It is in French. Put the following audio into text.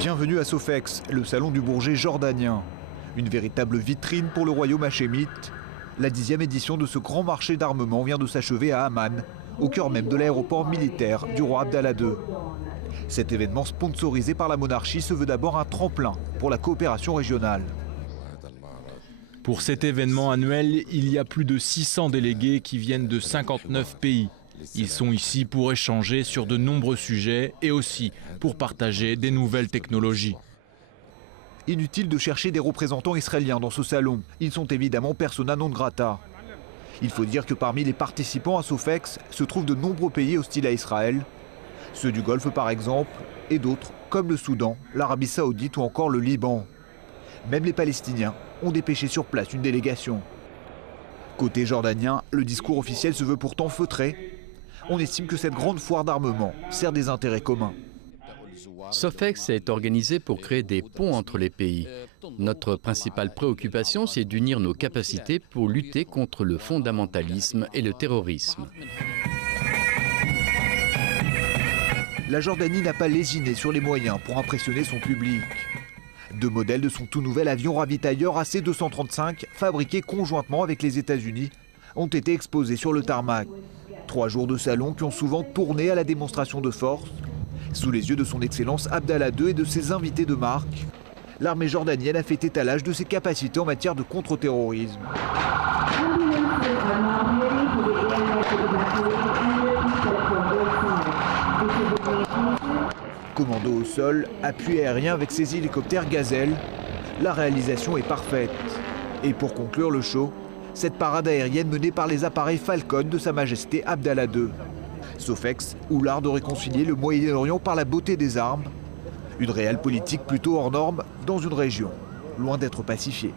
Bienvenue à Sofex, le salon du Bourget jordanien. Une véritable vitrine pour le royaume hachémite. La 10e édition de ce grand marché d'armement vient de s'achever à Amman, au cœur même de l'aéroport militaire du roi Abdallah II. Cet événement sponsorisé par la monarchie se veut d'abord un tremplin pour la coopération régionale. Pour cet événement annuel, il y a plus de 600 délégués qui viennent de 59 pays. Ils sont ici pour échanger sur de nombreux sujets et aussi pour partager des nouvelles technologies. Inutile de chercher des représentants israéliens dans ce salon. Ils sont évidemment persona non grata. Il faut dire que parmi les participants à Sofex se trouvent de nombreux pays hostiles à Israël. Ceux du Golfe par exemple, et d'autres comme le Soudan, l'Arabie Saoudite ou encore le Liban. Même les Palestiniens ont dépêché sur place une délégation. Côté jordanien, le discours officiel se veut pourtant feutré. On estime que cette grande foire d'armement sert des intérêts communs. Sofex est organisé pour créer des ponts entre les pays. Notre principale préoccupation, c'est d'unir nos capacités pour lutter contre le fondamentalisme et le terrorisme. La Jordanie n'a pas lésiné sur les moyens pour impressionner son public. 2 modèles de son tout nouvel avion ravitailleur AC-235, fabriqué conjointement avec les États-Unis, ont été exposés sur le tarmac. 3 jours de salon qui ont souvent tourné à la démonstration de force. Sous les yeux de son Excellence Abdallah II et de ses invités de marque, l'armée jordanienne a fait étalage de ses capacités en matière de contre-terrorisme. Commando au sol, appui aérien avec ses hélicoptères Gazelle, la réalisation est parfaite. Et pour conclure le show, cette parade aérienne menée par les appareils Falcon de Sa Majesté Abdallah II. Sofex, ou l'art de réconcilier le Moyen-Orient par la beauté des armes. Une réelle politique plutôt hors norme dans une région, loin d'être pacifiée.